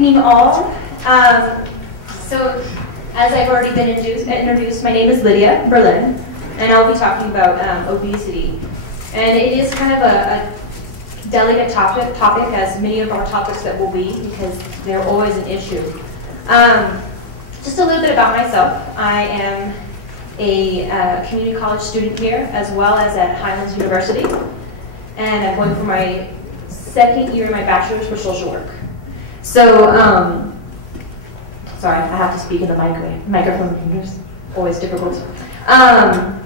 evening, all. So, as I've already been introduced, my name is Lydia Berlin, and I'll be talking about obesity. And it is kind of a delicate topic, as many of our topics that will be, because they're always an issue. Just a little bit about myself. I am a community college student here, as well as at Highlands University. And I'm going for my second year in my bachelor's for social work. So, sorry, I have to speak in the microphone. It's always difficult. And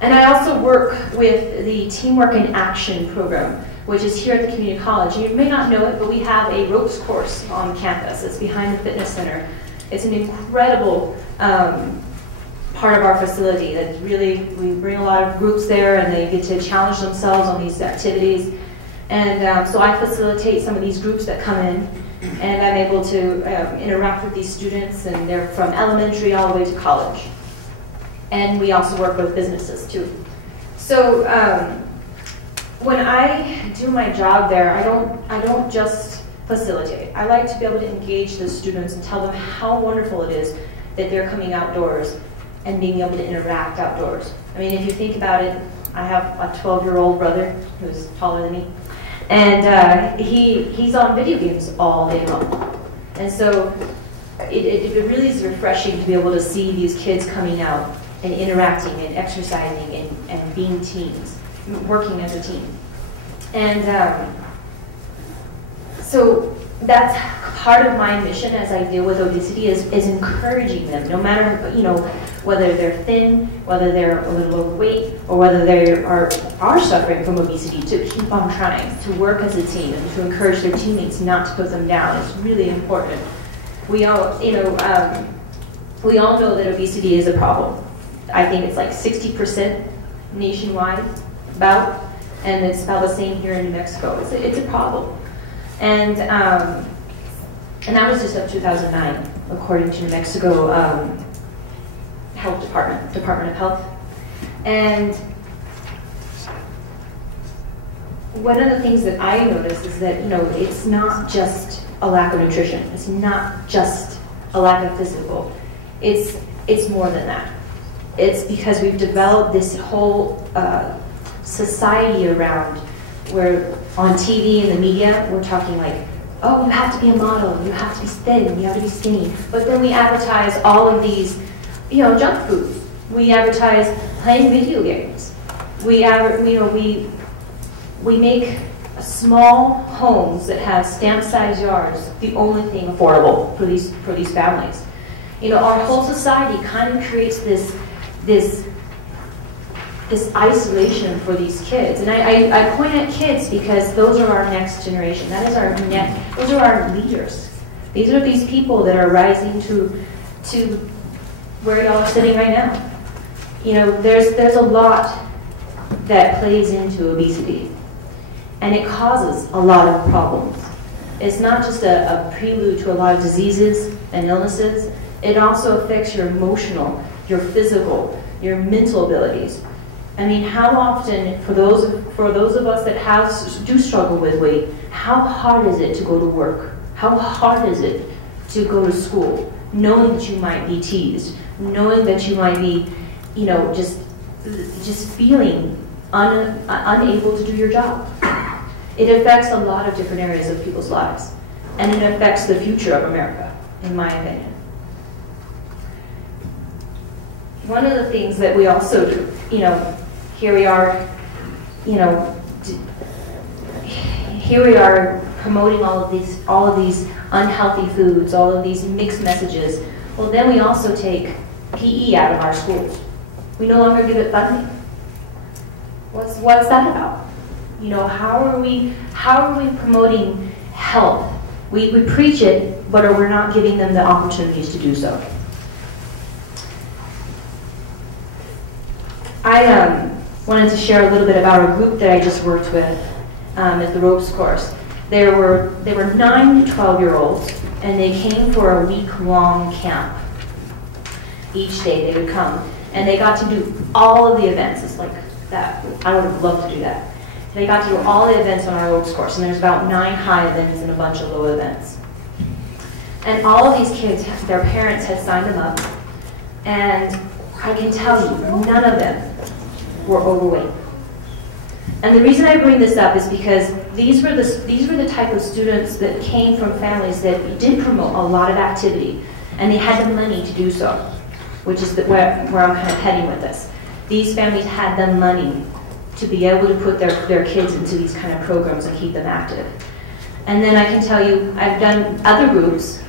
I also work with the Teamwork in Action program, which is here at the community college. You may not know it, but we have a ropes course on campus. It's behind the fitness center. It's an incredible part of our facility that really, we bring a lot of groups there and they get to challenge themselves on these activities. And so I facilitate some of these groups that come in, and I'm able to interact with these students, and they're from elementary all the way to college. And we also work with businesses too. So when I do my job there, I don't just facilitate. I like to be able to engage the students and tell them how wonderful it is that they're coming outdoors and being able to interact outdoors. I mean, if you think about it, I have a 12-year-old brother who's taller than me, and he's on video games all day long. And so it really is refreshing to be able to see these kids coming out and interacting and exercising and being teams, working as a team. And so that's part of my mission as I deal with obesity is encouraging them, no matter, whether they're thin, whether they're a little overweight, or whether they are suffering from obesity, to keep on trying, to work as a team, and to encourage their teammates not to put them down. It's really important. We all, we all know that obesity is a problem. I think it's like 60% nationwide, about, and it's about the same here in New Mexico. It's a problem. And that was just up 2009, according to New Mexico Health Department of Health. And one of the things that I noticed is that, it's not just a lack of nutrition. It's not just a lack of physical. It's more than that. It's because we've developed this whole society around where on TV and the media, we're talking like, oh, you have to be a model, you have to be thin, you have to be skinny. But then we advertise all of these, junk foods. We advertise playing video games. We make small homes that have stamp-sized yards the only thing affordable for these families. Our whole society kind of creates this isolation for these kids. And I point at kids because those are our next generation. That is those are our leaders. These are these people that are rising to where y'all are sitting right now. There's a lot that plays into obesity, and it causes a lot of problems. It's not just a prelude to a lot of diseases and illnesses. It also affects your emotional, your physical, your mental abilities. I mean, how often, for those of us that do struggle with weight, how hard is it to go to work? How hard is it to go to school, knowing that you might be teased, knowing that you might be, just feeling unable to do your job? It affects a lot of different areas of people's lives, and it affects the future of America, in my opinion. One of the things that we also do, here we are, here we are promoting all of these unhealthy foods, all of these mixed messages. Well, then we also take PE out of our schools. We no longer give it funding. What's that about? How are we promoting health? We preach it, but we're not giving them the opportunities to do so. I wanted to share a little bit about a group that I just worked with at the ropes course. They were 9 to 12-year-olds, and they came for a week-long camp. Each day they would come, and they got to do all of the events. It's like that. I would have loved to do that. They got to do all the events on our ropes course, and there's about 9 high events and a bunch of low events. And all of these kids, their parents had signed them up, and I can tell you, none of them were overweight. And the reason I bring this up is because these were the type of students that came from families that did promote a lot of activity, and they had the money to do so, which is where I'm kind of heading with this. These families had the money to be able to put their kids into these kind of programs and keep them active. And then I can tell you, I've done other groups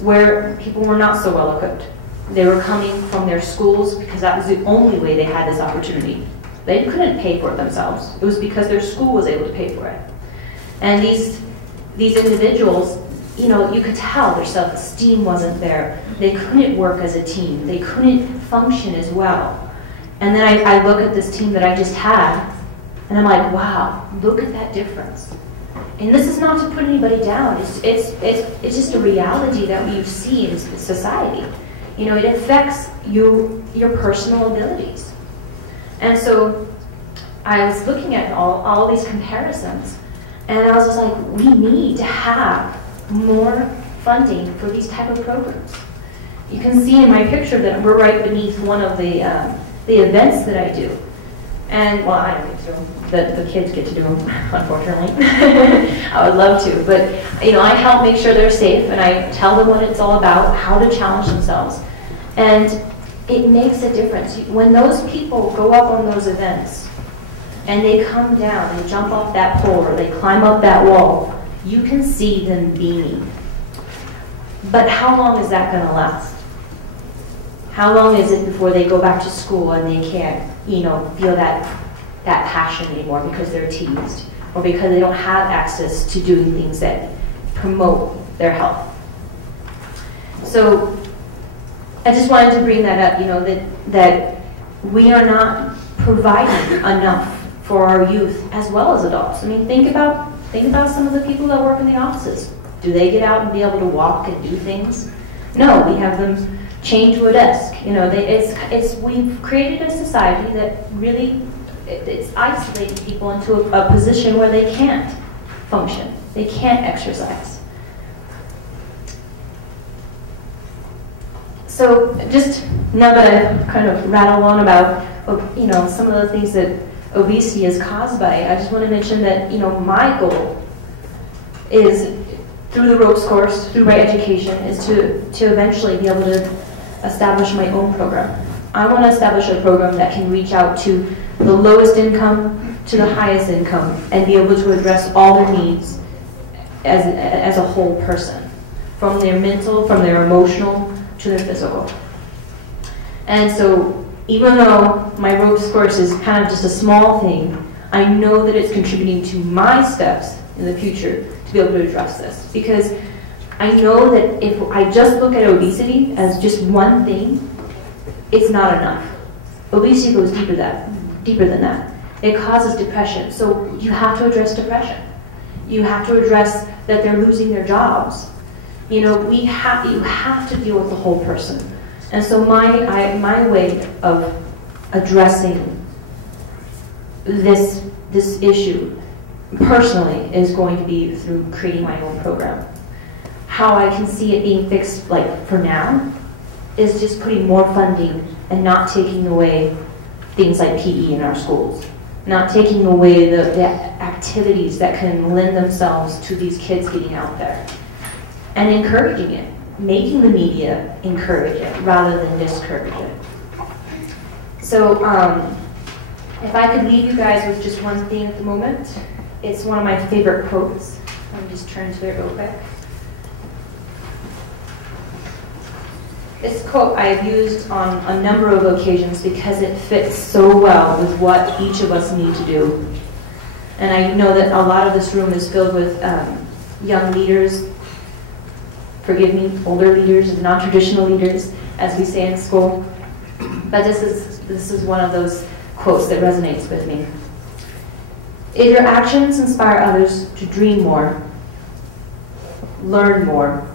where people were not so well equipped. They were coming from their schools because that was the only way they had this opportunity. They couldn't pay for it themselves. It was because their school was able to pay for it. And these individuals, you know, you could tell their self-esteem wasn't there. They couldn't work as a team. They couldn't function as well. And then I look at this team that I just had, and I'm like, wow, look at that difference. And this is not to put anybody down. It's just a reality that you see in society. You know, it affects your personal abilities. And so I was looking at all these comparisons, and I was just like, we need to have more funding for these type of programs. You can see in my picture that we're right beneath one of the events that I do. And, well, I don't get to do them. The kids get to do them, unfortunately. I would love to. But, you know, I help make sure they're safe, and I tell them what it's all about, how to challenge themselves. And it makes a difference. When those people go up on those events, and they come down, they jump off that pole, or they climb up that wall, you can see them beaming. But how long is that going to last? How long is it before they go back to school and they can't, you know, feel that passion anymore because they're teased, or because they don't have access to doing things that promote their health? So I just wanted to bring that up, you know, that we are not providing enough for our youth as well as adults. I mean, think about some of the people that work in the offices. Do they get out and be able to walk and do things? No, we have them chained to a desk. You know, we've created a society that really, it's isolating people into a position where they can't function. They can't exercise. So just now that I've kind of rattled on about, you know, some of the things that obesity is caused by, I just want to mention that, you know, my goal is, through the ropes course, through my education, is to eventually be able to establish my own program. I want to establish a program that can reach out to the lowest income to the highest income and be able to address all their needs as a whole person, from their mental, from their emotional, to their physical. And so even though my ropes course is kind of just a small thing, I know that it's contributing to my steps in the future to be able to address this. Because I know that if I just look at obesity as just one thing, it's not enough. Obesity goes deeper than that. It causes depression. So you have to address depression. You have to address that they're losing their jobs. You know, you have to deal with the whole person. And so my way of addressing this issue personally is going to be through creating my own program. How I can see it being fixed, like for now, is just putting more funding and not taking away things like PE in our schools. Not taking away the activities that can lend themselves to these kids getting out there. And encouraging it. Making the media encourage it rather than discourage it. So if I could leave you guys with just one thing at the moment, it's one of my favorite quotes. Let me just turn to it real quick. This quote I have used on a number of occasions because it fits so well with what each of us need to do. And I know that a lot of this room is filled with young leaders, forgive me, older leaders and non-traditional leaders, as we say in school. But this is one of those quotes that resonates with me. If your actions inspire others to dream more, learn more,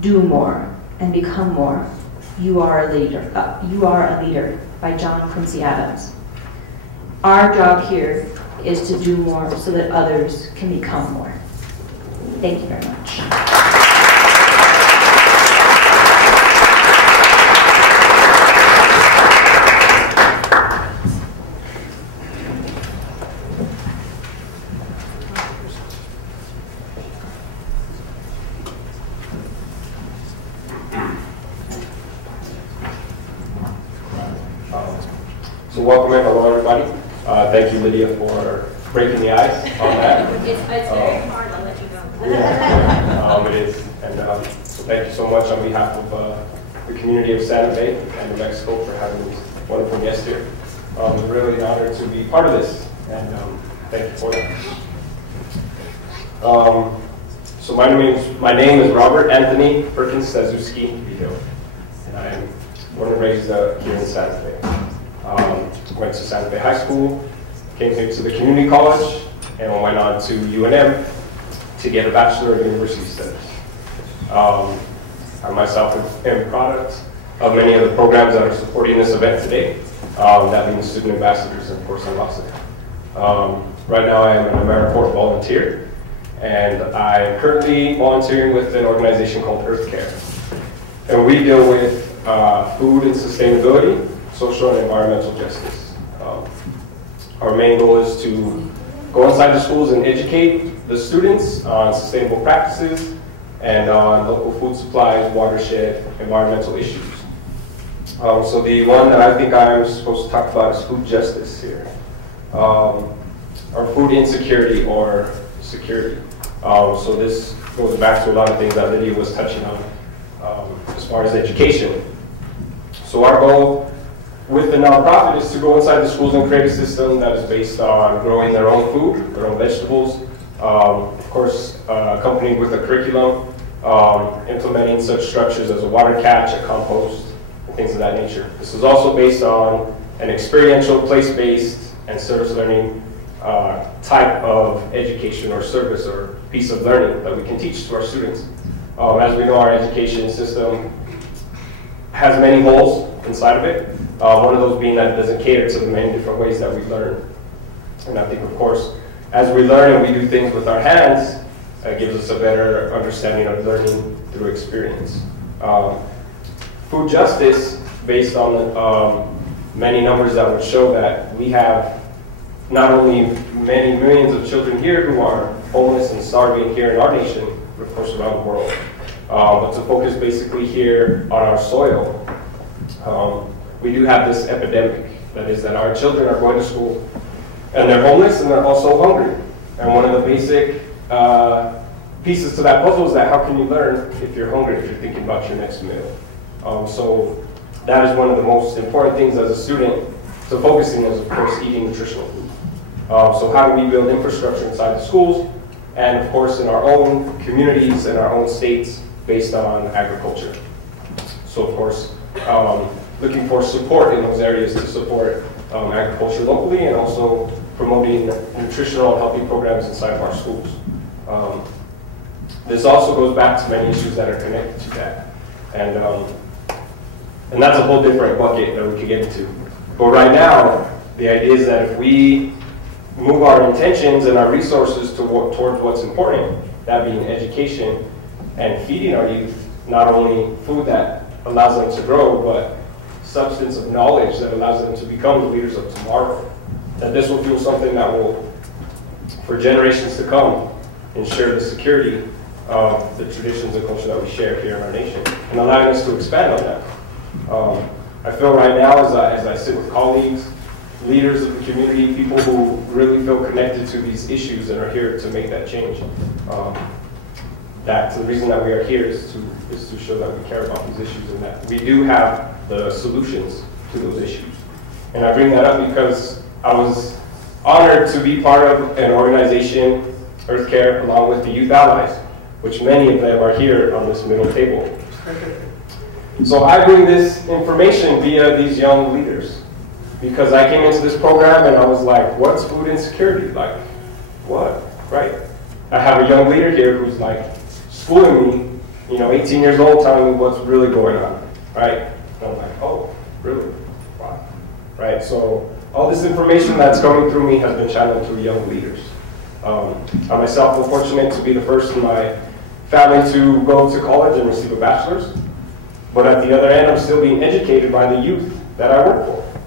do more, and become more, you are a leader. You are a leader, by John Quincy Adams. Our job here is to do more so that others can become more. Thank you very much. So welcome and hello everybody. Thank you, Lydia, for breaking the ice on that. It's very hard, I'll let you know. It is. And so thank you so much on behalf of the community of Santa Fe and New Mexico for having these wonderful guests here. It's really an honor to be part of this, and thank you for that. So my name is Robert Anthony Perkins Stazuski Vigil, and I am born and raised here in Santa Fe. Went to Santa Fe High School, came here to the community college, and went on to UNM to get a Bachelor of University Studies. I myself am a product of many of the programs that are supporting this event today, that being Student Ambassadors and of course Ambassador. Right now I am an AmeriCorps volunteer, and I am currently volunteering with an organization called Earth Care. And we deal with food and sustainability, social and environmental justice. Our main goal is to go inside the schools and educate the students on sustainable practices and on local food supplies, watershed, environmental issues. So the one that I think I'm supposed to talk about is food justice here, or food insecurity or security. So this goes back to a lot of things that Lydia was touching on as far as education. So our goal with the nonprofit is to go inside the schools and create a system that is based on growing their own food, their own vegetables, of course accompanied with a curriculum, implementing such structures as a water catch, a compost, and things of that nature. This is also based on an experiential, place-based, and service learning type of education or service or piece of learning that we can teach to our students. As we know, our education system has many holes inside of it. One of those being that it doesn't cater to the many different ways that we learn. And I think, of course, as we learn and we do things with our hands, it gives us a better understanding of learning through experience. Food justice, based on many numbers that would show that we have not only many millions of children here who are homeless and starving here in our nation, but of course around the world. But to focus basically here on our soil, we do have this epidemic. That is that our children are going to school and they're homeless and they're also hungry. And one of the basic pieces to that puzzle is that how can you learn if you're hungry, if you're thinking about your next meal? So that is one of the most important things as a student to focusing is, of course, eating nutritional food. So how do we build infrastructure inside the schools and, of course, in our own communities and our own states based on agriculture? So, of course, looking for support in those areas to support agriculture locally and also promoting nutritional and healthy programs inside of our schools. This also goes back to many issues that are connected to that. And that's a whole different bucket that we could get into. But right now, the idea is that if we move our intentions and our resources towards what's important, that being education and feeding our youth, not only food that allows them to grow, but substance of knowledge that allows them to become the leaders of tomorrow. That this will fuel something that will, for generations to come, ensure the security of the traditions and culture that we share here in our nation, and allowing us to expand on that. I feel right now as I sit with colleagues, leaders of the community, people who really feel connected to these issues and are here to make that change. The reason that we are here is to show that we care about these issues and that we do have the solutions to those issues. And I bring that up because I was honored to be part of an organization, Earth Care, along with the Youth Allies, which many of them are here on this middle table. So I bring this information via these young leaders because I came into this program and I was like, what's food insecurity? Like, what, right? I have a young leader here who's like schooling me, 18 years old, telling me what's really going on, right? And I'm like, oh, really? Wow, right? So all this information that's going through me has been channeled through young leaders. I myself am fortunate to be the first in my family to go to college and receive a bachelor's. But at the other end, I'm still being educated by the youth that I work for.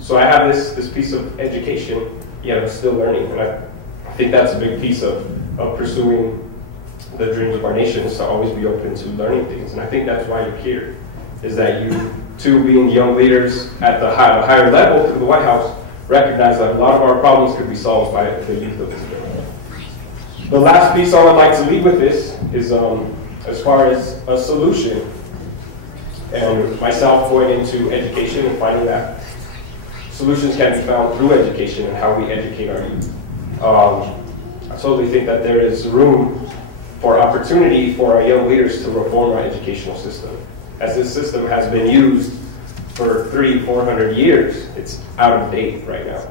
So I have this piece of education, yet I'm still learning. And I think that's a big piece of pursuing the dreams of our nation, is to always be open to learning things. And I think that's why you're here, is that you Two, being young leaders at the higher level through the White House, recognize that a lot of our problems could be solved by the youth of today. The last piece I would like to leave with this is as far as a solution, and myself going into education and finding that solutions can be found through education and how we educate our youth. I totally think that there is room for opportunity for our young leaders to reform our educational system. As this system has been used for 300-400 years, it's out of date right now.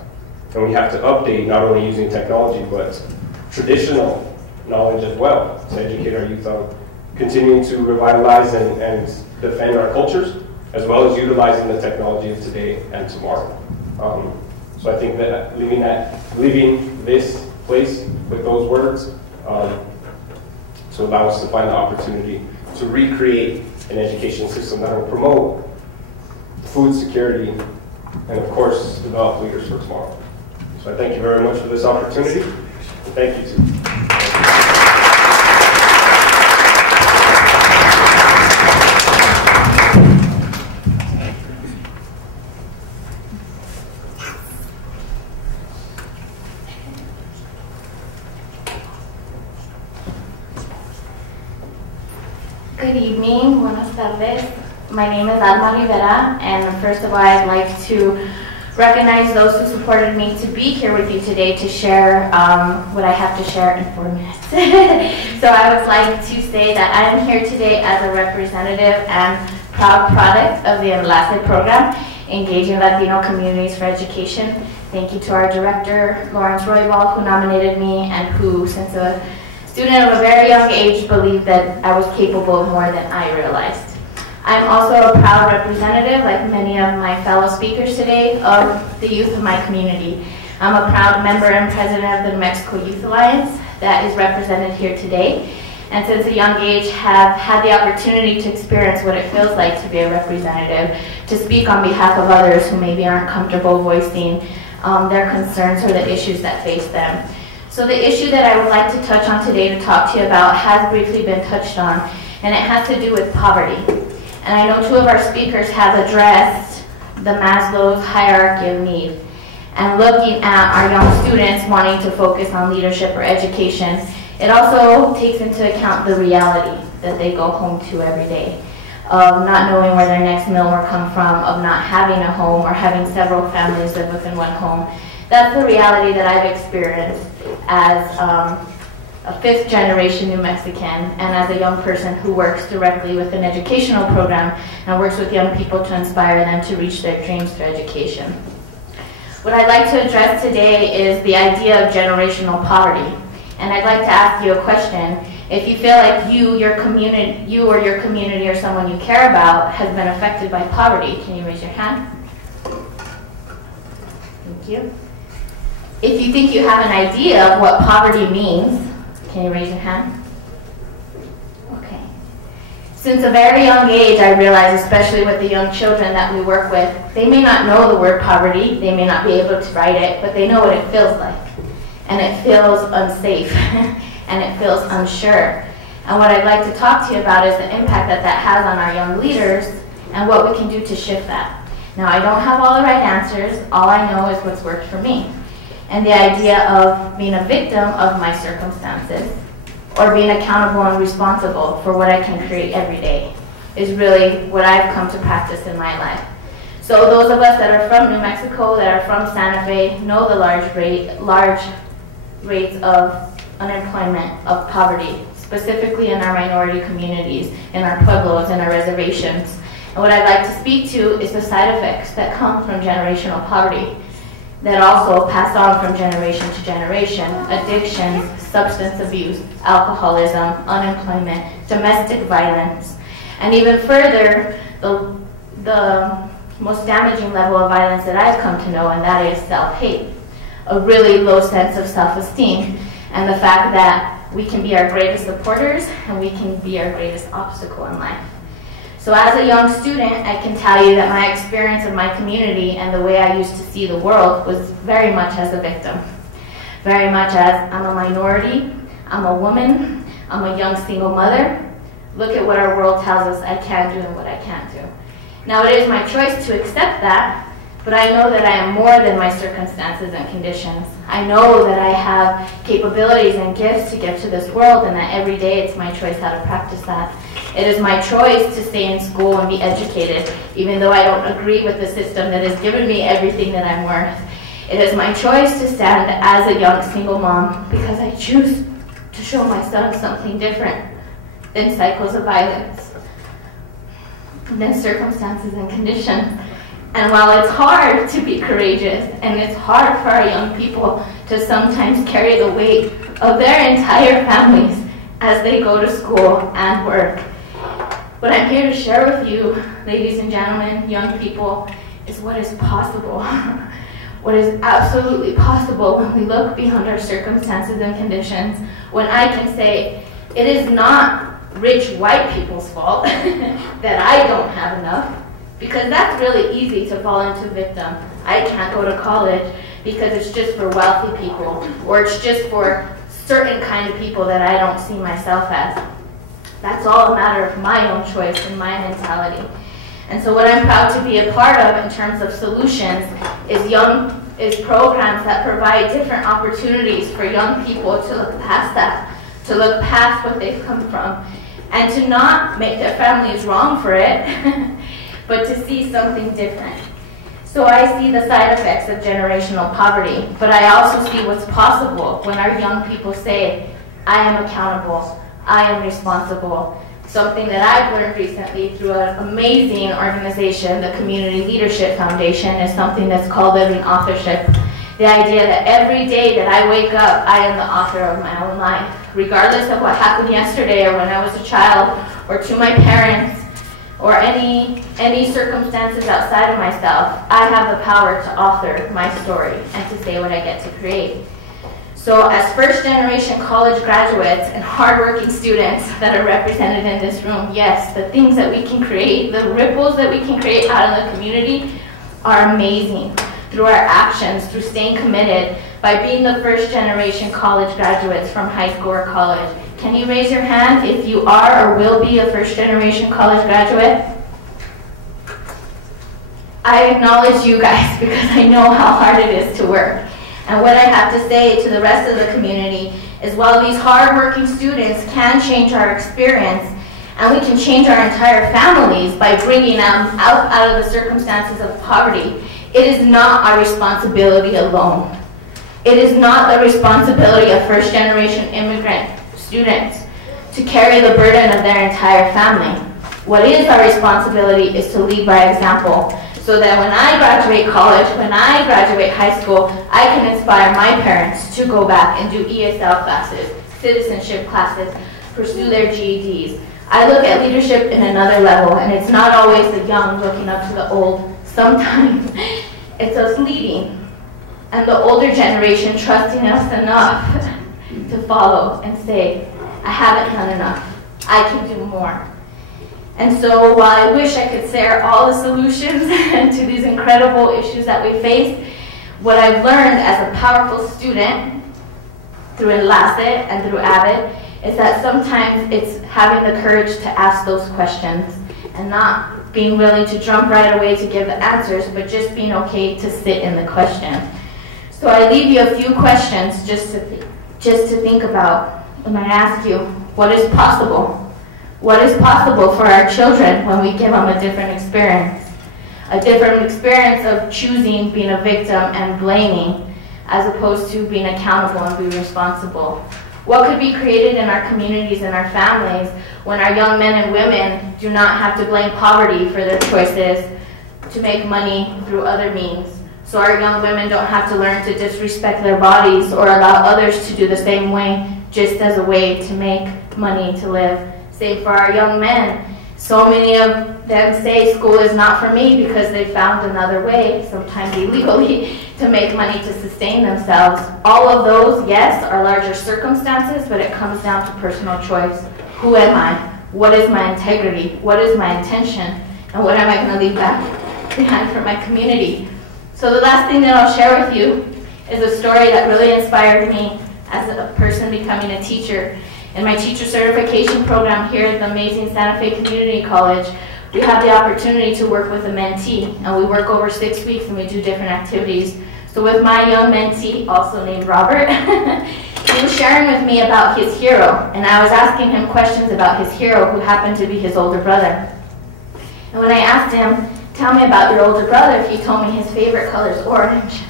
And we have to update not only using technology, but traditional knowledge as well to educate our youth on continuing to revitalize and defend our cultures, as well as utilizing the technology of today and tomorrow. So I think that leaving this place with those words to allow us to find the opportunity to recreate an education system that will promote food security and, of course, develop leaders for tomorrow. So I thank you very much for this opportunity, and thank you too. Good evening, buenas tardes. My name is Alma Rivera, and first of all, I'd like to recognize those who supported me to be here with you today to share what I have to share in 4 minutes. So I would like to say that I'm here today as a representative and proud product of the Enlace program, Engaging Latino Communities for Education. Thank you to our director, Lawrence Roybal, who nominated me and who, since a student of a very young age, believed that I was capable of more than I realized. I'm also a proud representative, like many of my fellow speakers today, of the youth of my community. I'm a proud member and president of the New Mexico Youth Alliance that is represented here today. And since a young age have had the opportunity to experience what it feels like to be a representative, to speak on behalf of others who maybe aren't comfortable voicing their concerns or the issues that face them. So the issue that I would like to touch on today to talk to you about has briefly been touched on, and it has to do with poverty. And I know two of our speakers have addressed the Maslow's hierarchy of need. And looking at our young students wanting to focus on leadership or education, it also takes into account the reality that they go home to every day, of not knowing where their next meal will come from, of not having a home or having several families live within one home. That's the reality that I've experienced as a fifth-generation New Mexican and as a young person who works directly with an educational program and works with young people to inspire them to reach their dreams through education. What I'd like to address today is the idea of generational poverty. And I'd like to ask you a question. If you feel like you or your community or someone you care about has been affected by poverty, can you raise your hand? Thank you. If you think you have an idea of what poverty means, can you raise your hand? Okay. Since a very young age, I realize, especially with the young children that we work with, they may not know the word poverty, they may not be able to write it, but they know what it feels like. And it feels unsafe, and it feels unsure. And what I'd like to talk to you about is the impact that that has on our young leaders and what we can do to shift that. Now, I don't have all the right answers. All I know is what's worked for me. And the idea of being a victim of my circumstances or being accountable and responsible for what I can create every day is really what I've come to practice in my life. So those of us that are from New Mexico, that are from Santa Fe, know the large rates of unemployment, of poverty, specifically in our minority communities, in our pueblos, in our reservations. And what I'd like to speak to is the side effects that come from generational poverty, that also pass on from generation to generation: addictions, substance abuse, alcoholism, unemployment, domestic violence, and even further, the most damaging level of violence that I've come to know, and that is self-hate, a really low sense of self-esteem, and the fact that we can be our greatest supporters and we can be our greatest obstacle in life. So as a young student, I can tell you that my experience in my community and the way I used to see the world was very much as a victim. Very much as, I'm a minority, I'm a woman, I'm a young single mother. Look at what our world tells us I can do and what I can't do. Now it is my choice to accept that, but I know that I am more than my circumstances and conditions. I know that I have capabilities and gifts to give to this world, and that every day it's my choice how to practice that. It is my choice to stay in school and be educated, even though I don't agree with the system that has given me everything that I'm worth. It is my choice to stand as a young single mom because I choose to show my son something different than cycles of violence, than circumstances and conditions. And while it's hard to be courageous, and it's hard for our young people to sometimes carry the weight of their entire families as they go to school and work, what I'm here to share with you, ladies and gentlemen, young people, is what is possible. What is absolutely possible when we look beyond our circumstances and conditions, when I can say, it is not rich white people's fault that I don't have enough, because that's really easy to fall into victim. I can't go to college because it's just for wealthy people, or it's just for certain kind of people that I don't see myself as. That's all a matter of my own choice and my mentality. And so what I'm proud to be a part of in terms of solutions is programs that provide different opportunities for young people to look past that, to look past what they've come from, and to not make their families wrong for it, but to see something different. So I see the side effects of generational poverty, but I also see what's possible when our young people say, I am accountable, I am responsible. Something that I've learned recently through an amazing organization, the Community Leadership Foundation, is something that's called living authorship. The idea that every day that I wake up, I am the author of my own life. Regardless of what happened yesterday or when I was a child, or to my parents, or any circumstances outside of myself, I have the power to author my story and to say what I get to create. So as first-generation college graduates and hardworking students that are represented in this room, yes, the things that we can create, the ripples that we can create out in the community are amazing through our actions, through staying committed, by being the first-generation college graduates from high school or college. Can you raise your hand if you are or will be a first-generation college graduate? I acknowledge you guys because I know how hard it is to work. And what I have to say to the rest of the community is while these hardworking students can change our experience, and we can change our entire families by bringing them out of the circumstances of poverty, it is not our responsibility alone. It is not the responsibility of first-generation immigrant students to carry the burden of their entire family. What is our responsibility is to lead by example, so that when I graduate college, when I graduate high school, I can inspire my parents to go back and do ESL classes, citizenship classes, pursue their GEDs. I look at leadership in another level, and it's not always the young looking up to the old. Sometimes it's us leading, and the older generation trusting us enough to follow and say, I haven't done enough, I can do more. And so while I wish I could share all the solutions to these incredible issues that we face, what I've learned as a powerful student through Enlace and through Avid is that sometimes it's having the courage to ask those questions and not being willing to jump right away to give the answers, but just being okay to sit in the question. So I leave you a few questions just to think about when I ask you, what is possible? What is possible for our children when we give them a different experience? A different experience of choosing being a victim and blaming, as opposed to being accountable and being responsible. What could be created in our communities and our families when our young men and women do not have to blame poverty for their choices to make money through other means? So our young women don't have to learn to disrespect their bodies or allow others to do the same way, just as a way to make money to live. Same for our young men. So many of them say school is not for me because they found another way, sometimes illegally, to make money to sustain themselves. All of those, yes, are larger circumstances, but it comes down to personal choice. Who am I? What is my integrity? What is my intention? And what am I going to leave back behind for my community? So the last thing that I'll share with you is a story that really inspired me as a person becoming a teacher. In my teacher certification program here at the amazing Santa Fe Community College, we have the opportunity to work with a mentee, and we work over 6 weeks and we do different activities. So with my young mentee, also named Robert, he was sharing with me about his hero, and I was asking him questions about his hero, who happened to be his older brother. And when I asked him, tell me about your older brother, he told me his favorite color is orange.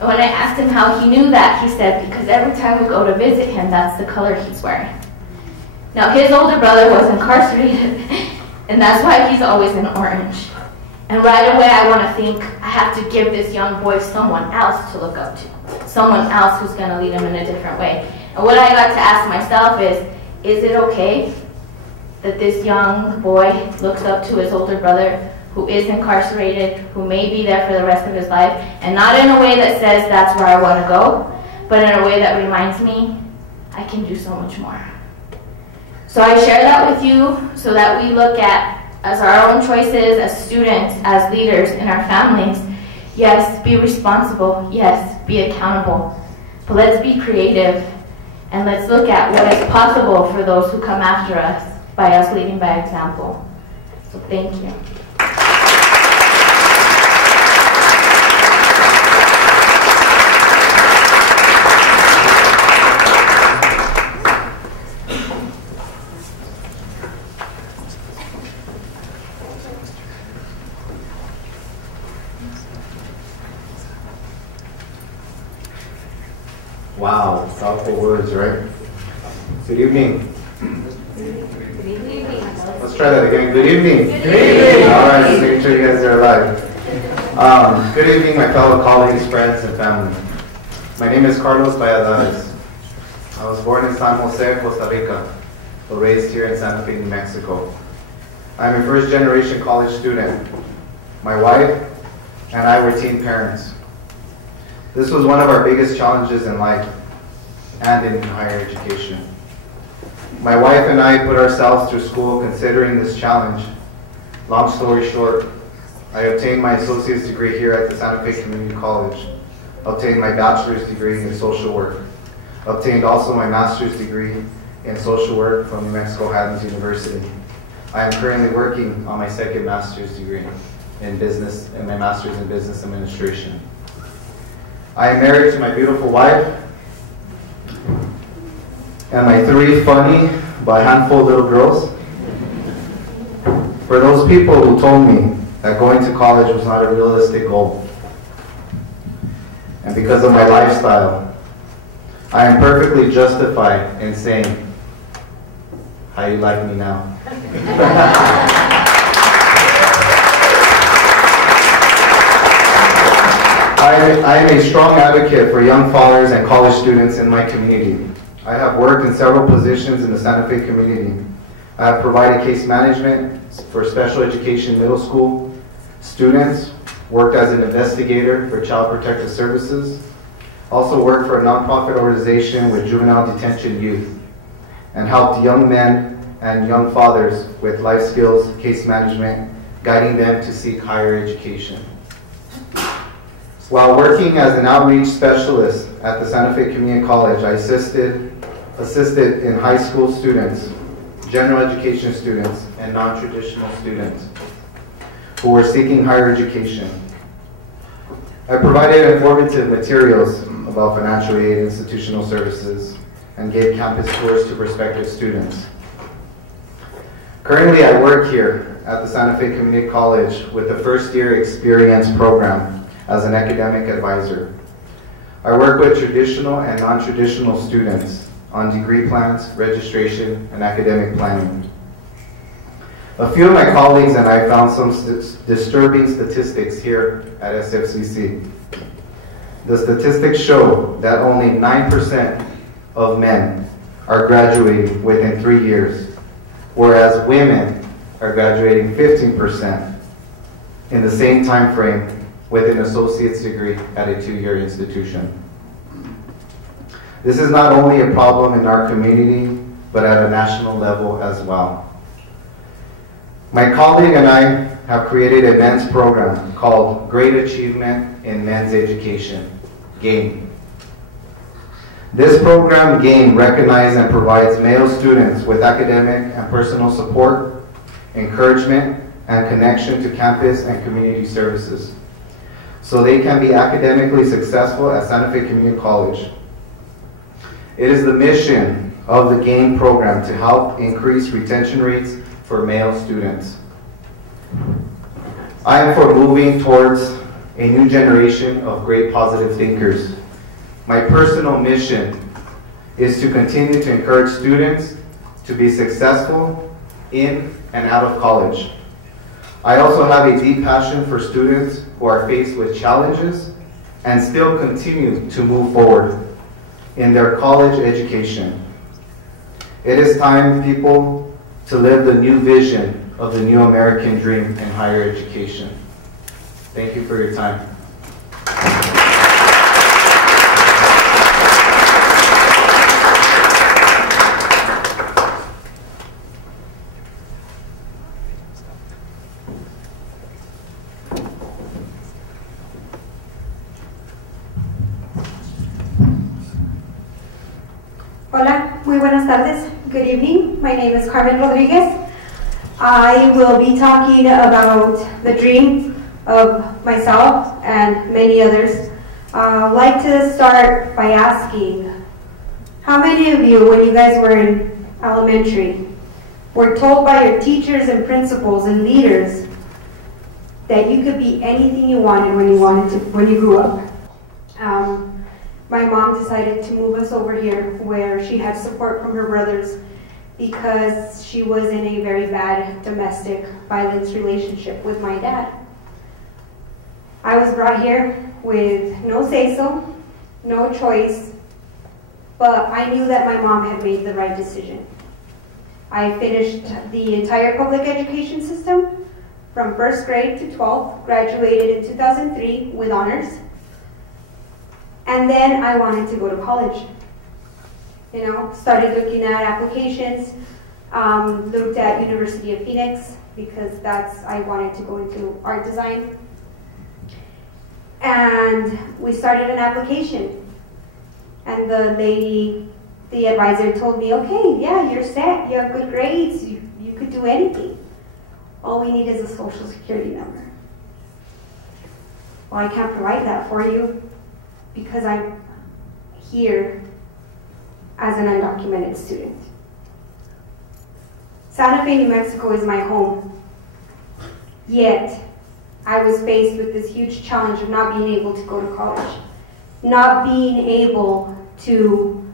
And when I asked him how he knew that, he said, because every time we go to visit him, that's the color he's wearing. Now, his older brother was incarcerated, and that's why he's always in orange. And right away, I want to think, I have to give this young boy someone else to look up to, someone else who's going to lead him in a different way. And what I got to ask myself is it okay that this young boy looks up to his older brother who is incarcerated, who may be there for the rest of his life, and not in a way that says that's where I want to go, but in a way that reminds me I can do so much more. So I share that with you so that we look at, as our own choices, as students, as leaders in our families, yes, be responsible, yes, be accountable, but let's be creative, and let's look at what is possible for those who come after us by us leading by example. So thank you. Wow, powerful words, right? Good evening. Let's try that again. Good evening. Good evening. All right, just making sure you guys are alive. Good evening, my fellow colleagues, friends, and family. My name is Carlos Valladares. I was born in San Jose, Costa Rica, but raised here in Santa Fe, New Mexico. I'm a first-generation college student. My wife and I were teen parents. This was one of our biggest challenges in life and in higher education. My wife and I put ourselves through school considering this challenge. Long story short, I obtained my associate's degree here at the Santa Fe Community College, obtained my bachelor's degree in social work, obtained also my master's degree in social work from New Mexico Haddons University. I am currently working on my second master's degree in business, and my master's in business administration. I am married to my beautiful wife and my 3 funny but handful little girls. For those people who told me that going to college was not a realistic goal, and because of my lifestyle, I am perfectly justified in saying, how you like me now? I am a strong advocate for young fathers and college students in my community. I have worked in several positions in the Santa Fe community. I have provided case management for special education middle school students, worked as an investigator for Child Protective Services, also worked for a nonprofit organization with juvenile detention youth, and helped young men and young fathers with life skills, case management, guiding them to seek higher education. While working as an outreach specialist at the Santa Fe Community College, I assisted in high school students, general education students, and non-traditional students who were seeking higher education. I provided informative materials about financial aid, institutional services, and gave campus tours to prospective students. Currently, I work here at the Santa Fe Community College with the first-year experience program as an academic advisor. I work with traditional and non-traditional students on degree plans, registration, and academic planning. A few of my colleagues and I found some disturbing statistics here at SFCC. The statistics show that only 9% of men are graduating within 3 years, whereas women are graduating 15% in the same time frame with an associate's degree at a 2-year institution. This is not only a problem in our community, but at a national level as well. My colleague and I have created a men's program called Great Achievement in Men's Education, GAME. This program, GAME, recognizes and provides male students with academic and personal support, encouragement, and connection to campus and community services, so they can be academically successful at Santa Fe Community College. It is the mission of the GAIN program to help increase retention rates for male students. I am for moving towards a new generation of great positive thinkers. My personal mission is to continue to encourage students to be successful in and out of college. I also have a deep passion for students who are faced with challenges and still continue to move forward in their college education. It is time, people, to live the new vision of the new American dream in higher education. Thank you for your time. Hola, muy buenas tardes. Good evening. My name is Carmen Rodriguez. I will be talking about the dream of myself and many others. I'd like to start by asking, how many of you, when you guys were in elementary, were told by your teachers and principals and leaders that you could be anything you wanted when you grew up? My mom decided to move us over here where she had support from her brothers because she was in a very bad domestic violence relationship with my dad. I was brought here with no say-so, no choice, but I knew that my mom had made the right decision. I finished the entire public education system from 1st grade to 12th, graduated in 2003 with honors. And then I wanted to go to college. You know, started looking at applications, looked at University of Phoenix because I wanted to go into art design. And we started an application. And the advisor told me, okay, yeah, you're set, you have good grades, you could do anything. All we need is a social security number. Well, I can't provide that for you because I'm here as an undocumented student. Santa Fe, New Mexico is my home. Yet, I was faced with this huge challenge of not being able to go to college, not being able to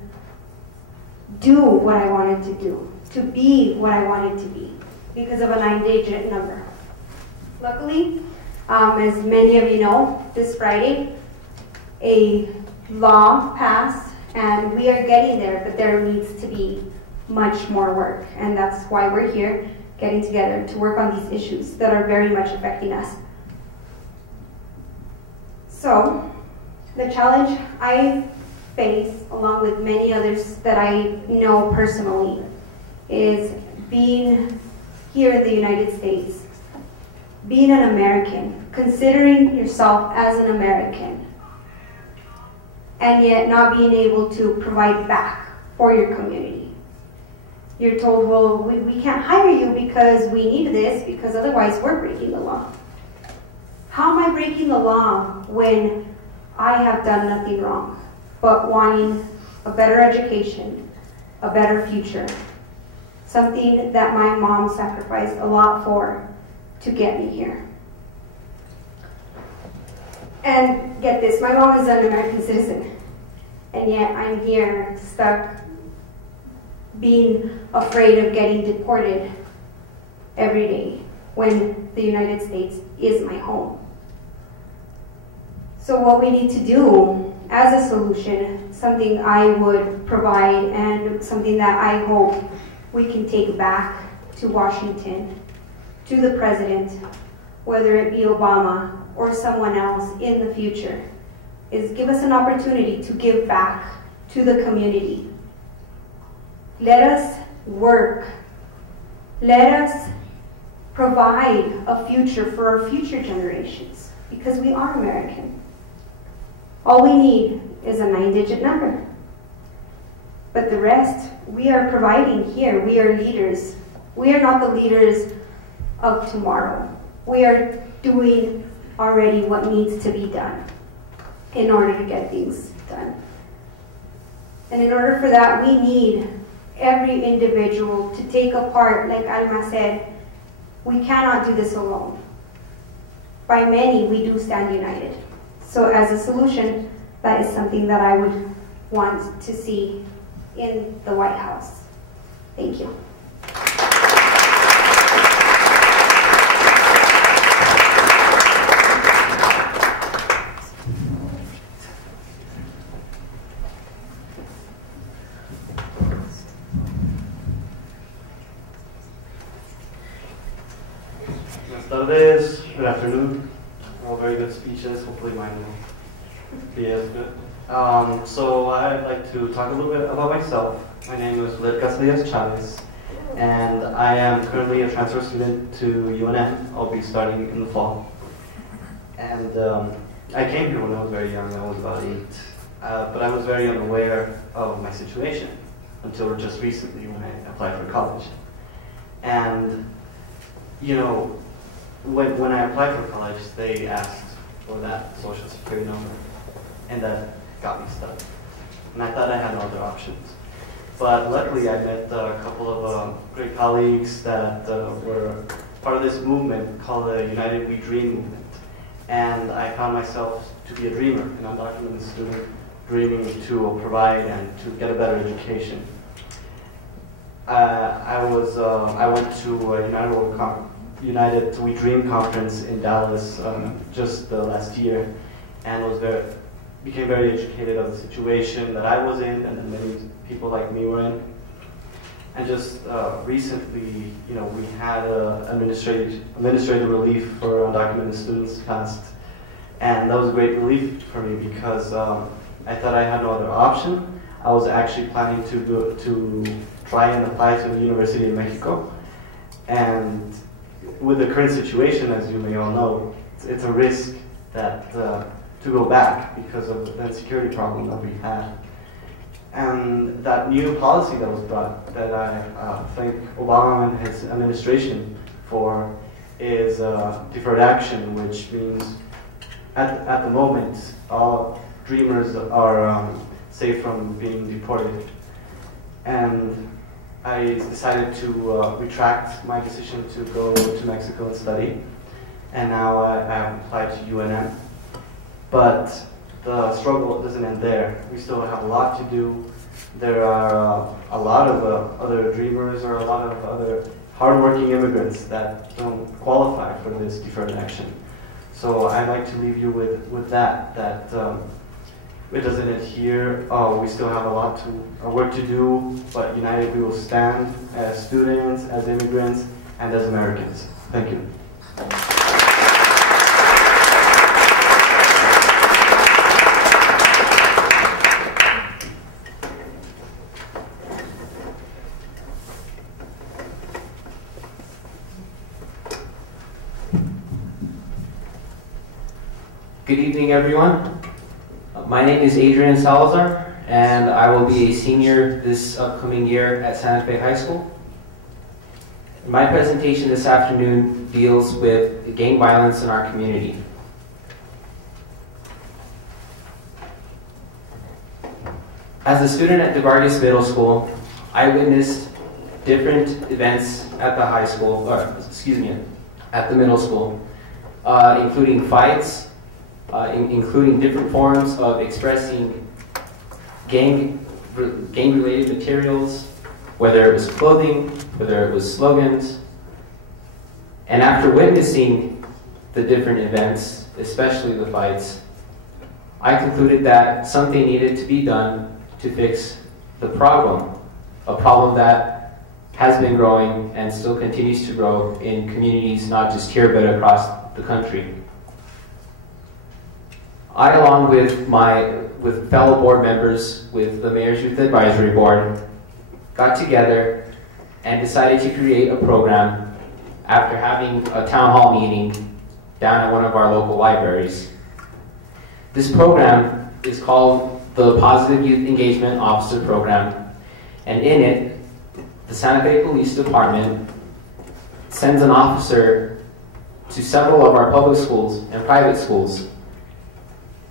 do what I wanted to do, to be what I wanted to be, because of a 9-digit number. Luckily, as many of you know, this Friday, a law passed, and we are getting there, but there needs to be much more work, and that's why we're here, getting together to work on these issues that are very much affecting us. So, the challenge I face, along with many others that I know personally, is being here in the United States, being an American, considering yourself as an American, and yet not being able to provide back for your community. You're told, well, we can't hire you because we need this, because otherwise we're breaking the law. How am I breaking the law when I have done nothing wrong but wanting a better education, a better future, something that my mom sacrificed a lot for to get me here? And get this, my mom is an American citizen, and yet I'm here stuck being afraid of getting deported every day when the United States is my home. So what we need to do as a solution, something I would provide and something that I hope we can take back to Washington, to the president, whether it be Obama or someone else in the future, is give us an opportunity to give back to the community. Let us work. Let us provide a future for our future generations, because we are American. All we need is a 9-digit number. But the rest, we are providing here. We are leaders. We are not the leaders of tomorrow. We are doing already what needs to be done in order to get things done. And in order for that, we need every individual to take a part. Like Alma said, we cannot do this alone. By many, we do stand united. So as a solution, that is something that I would want to see in the White House. Thank you. Buenas tardes, good afternoon. All very good speeches. Hopefully mine will be as good. So I'd like to talk a little bit about myself. My name is Lercas Diaz Chavez, and I am currently a transfer student to UNM. I'll be starting in the fall. And I came here when I was very young. I was about 8. But I was very unaware of my situation until just recently when I applied for college. And, you know, when I applied for college, they asked for that social security number, and that got me stuck. And I thought I had no other options. But luckily, I met a couple of great colleagues that were part of this movement called the United We Dream movement. And I found myself to be a dreamer, an undocumented student, dreaming to provide and to get a better education. I went to a United We Dream conference in Dallas just last year, and became very educated of the situation that I was in and that many people like me were in. And just recently, you know, we had administrative relief for undocumented students passed, and that was a great relief for me because I thought I had no other option. I was actually planning to try and apply to the University of Mexico, and with the current situation, as you may all know, it's a risk that to go back because of the insecurity problem that we had. And that new policy that was brought, that I thank Obama and his administration for, is deferred action, which means at the moment, all dreamers are safe from being deported. And I decided to retract my decision to go to Mexico and study. And now I have applied to UNM. But the struggle doesn't end there. We still have a lot to do. There are a lot of other dreamers or a lot of other hardworking immigrants that don't qualify for this deferred action. So I'd like to leave you with that it doesn't end here. We still have a lot of work to do, but united we will stand as students, as immigrants, and as Americans. Thank you. Good evening, everyone. My name is Adrian Salazar, and I will be a senior this upcoming year at Santa Fe High School. My presentation this afternoon deals with gang violence in our community. As a student at DeVargas Middle School, I witnessed different events at the high school, at the middle school, including fights, including different forms of expressing gang-related materials, whether it was clothing, whether it was slogans. And after witnessing the different events, especially the fights, I concluded that something needed to be done to fix the problem, a problem that has been growing and still continues to grow in communities not just here but across the country. I, along with fellow board members with the Mayor's Youth Advisory Board, got together and decided to create a program after having a town hall meeting down at one of our local libraries. This program is called the Positive Youth Engagement Officer Program, and in it, the Santa Fe Police Department sends an officer to several of our public schools and private schools.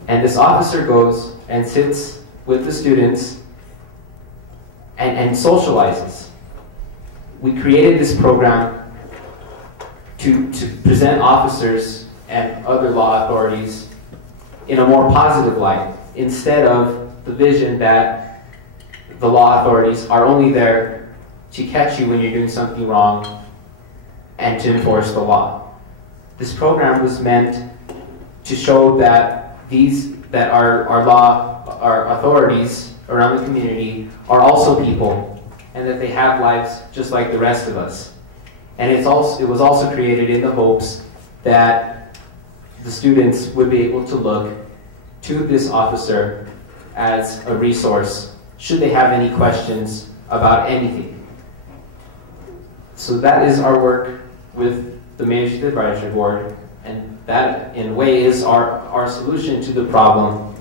And this officer goes and sits with the students and socializes. We created this program to present officers and other law authorities in a more positive light, instead of the vision that the law authorities are only there to catch you when you're doing something wrong and to enforce the law. This program was meant to show that our authorities around the community are also people, and that they have lives just like the rest of us. And it was also created in the hopes that the students would be able to look to this officer as a resource should they have any questions about anything. So that is our work with the Management Advisory Board, and that in a way is our solution to the problem.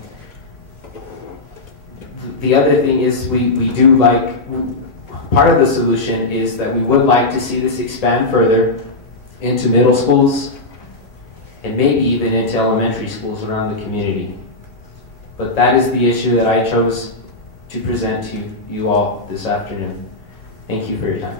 The other thing is part of the solution is that we would like to see this expand further into middle schools and maybe even into elementary schools around the community. But that is the issue that I chose to present to you all this afternoon. Thank you for your time.